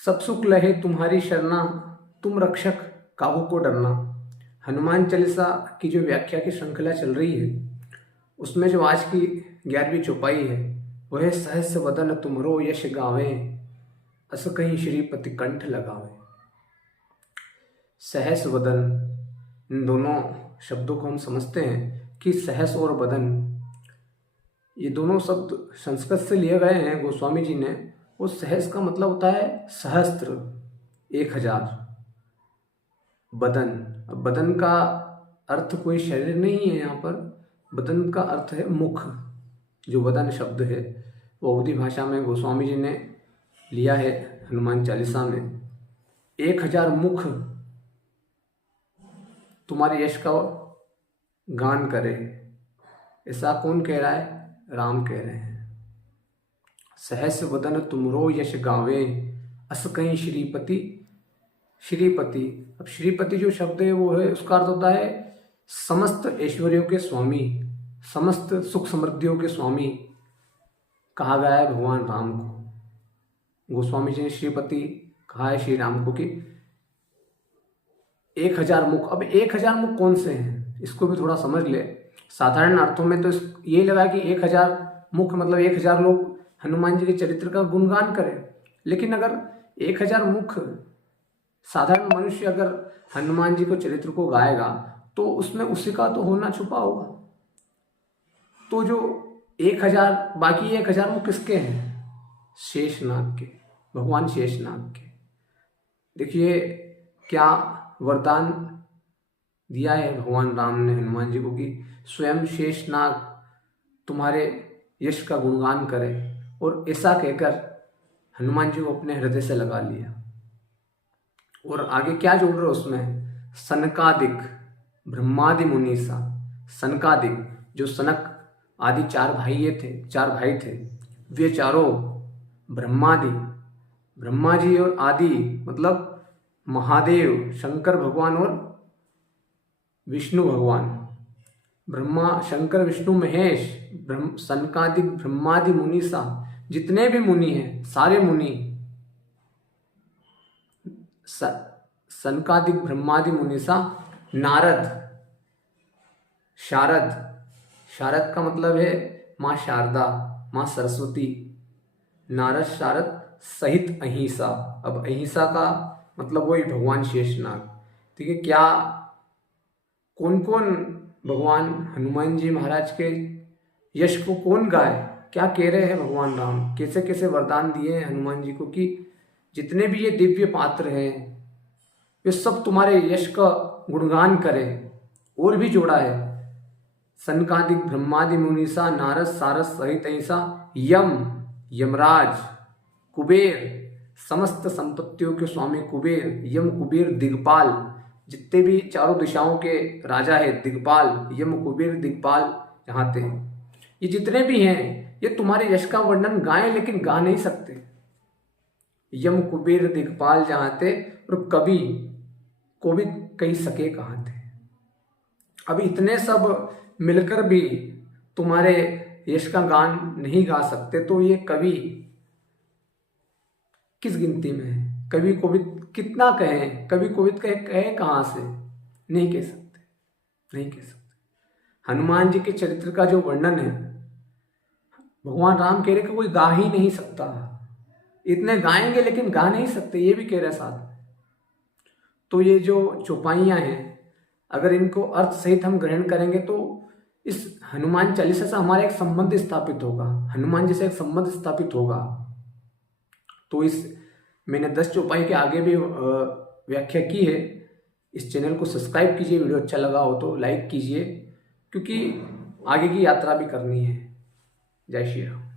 सब सुख लहे तुम्हारी शरणा, तुम रक्षक काहू को डरना। हनुमान चालीसा की जो व्याख्या की श्रृंखला चल रही है उसमें जो आज की 11वीं चौपाई है वह है सहस वदन तुमरो यश गावे, अस कहीं श्रीपति कंठ लगावे। सहस वदन, इन दोनों शब्दों को हम समझते हैं कि सहस और वदन ये दोनों शब्द संस्कृत से लिए गए हैं गोस्वामी जी ने। वो सहस का मतलब होता है सहस्त्र, 1000। बदन, अब बदन का अर्थ कोई शरीर नहीं है यहाँ पर, बदन का अर्थ है मुख। जो वदन शब्द है वो अवधी भाषा में गोस्वामी जी ने लिया है हनुमान चालीसा में। 1000 मुख तुम्हारे यश का गान करे, ऐसा कौन कह रहा है? राम कह रहे हैं। सहस वदन तुमरो यश गावे, अस कहीं श्रीपति। श्रीपति, अब श्रीपति जो शब्द है वो है, उसका अर्थ होता है समस्त ऐश्वर्यों के स्वामी, समस्त सुख समृद्धियों के स्वामी कहा गया है भगवान राम को। गोस्वामी जी ने श्रीपति कहा है श्री राम को कि 1000 मुख। अब 1000 मुख कौन से हैं इसको भी थोड़ा समझ ले। साधारण अर्थों में तो ये लगा कि 1000 मुख मतलब 1000 लोग हनुमान जी के चरित्र का गुणगान करें, लेकिन अगर 1000 मुख साधारण मनुष्य अगर हनुमान जी को चरित्र को गाएगा तो उसमें उसी का तो होना छुपा होगा। तो जो 1000 बाकी 1000 मुख किसके हैं? शेषनाग के, भगवान शेषनाग के। देखिए क्या वरदान दिया है भगवान राम ने हनुमान जी को कि स्वयं शेषनाग तुम्हारे यश का गुणगान करे, और ऐसा कहकर हनुमान जी को अपने हृदय से लगा लिया। और आगे क्या जोड़ रहे उसमें? सनकादिक ब्रह्मादि मुनीसा। सनकादिक, जो सनक आदि 4 भाई थे, वे चारों ब्रह्मादि, ब्रह्मा जी और आदि मतलब महादेव शंकर भगवान और विष्णु भगवान, ब्रह्मा शंकर विष्णु महेश, सनकादिक ब्रह्मादि मुनीसा, जितने भी मुनि हैं सारे मुनि, सनकादिक ब्रह्मादि मुनीसा, नारद, शारद, शारद का मतलब है माँ शारदा, माँ सरस्वती, नारद शारद सहित अहिंसा। अब अहिंसा का मतलब वही भगवान शेषनाग। ठीक है, क्या कौन कौन भगवान हनुमान जी महाराज के यश को कौन गाए? क्या कह रहे हैं भगवान राम, कैसे कैसे वरदान दिए हैं हनुमान जी को कि जितने भी ये दिव्य पात्र हैं वे सब तुम्हारे यश का गुणगान करें। और भी जोड़ा है, सनकादिक ब्रह्मादि मुनीसा, नारद सारस सहित ऐसा, यम यमराज, कुबेर समस्त संपत्तियों के स्वामी कुबेर, यम कुबेर दिग्पाल, जितने भी चारों दिशाओं के राजा है दिग्पाल, यम कुबेर दिग्पाल यहाँ थे, ये जितने भी हैं ये तुम्हारे यश का वर्णन गाएं लेकिन गा नहीं सकते। यम कुबेर दिग्पाल जहाँ थे और कवि को भी कही सके कहाँ थे। अब इतने सब मिलकर भी तुम्हारे यश का गान नहीं गा सकते तो ये कवि किस गिनती में है? कवि को भी कितना कहें, कवि कोविद कहे कहाँ से? नहीं कह सकते, नहीं कह सकते। हनुमान जी के चरित्र का जो वर्णन है भगवान राम कह रहे कि कोई गा ही नहीं सकता। इतने गाएंगे लेकिन गा नहीं सकते, ये भी कह रहे साथ। तो ये जो चौपाइयाँ हैं अगर इनको अर्थ सहित हम ग्रहण करेंगे तो इस हनुमान चालीसा से हमारा एक संबंध स्थापित होगा, हनुमान जी से एक संबंध स्थापित होगा। तो इस मैंने 10 चौपाई के आगे भी व्याख्या की है। इस चैनल को सब्सक्राइब कीजिए, वीडियो अच्छा लगा हो तो लाइक कीजिए, क्योंकि आगे की यात्रा भी करनी है। जय श्री राम।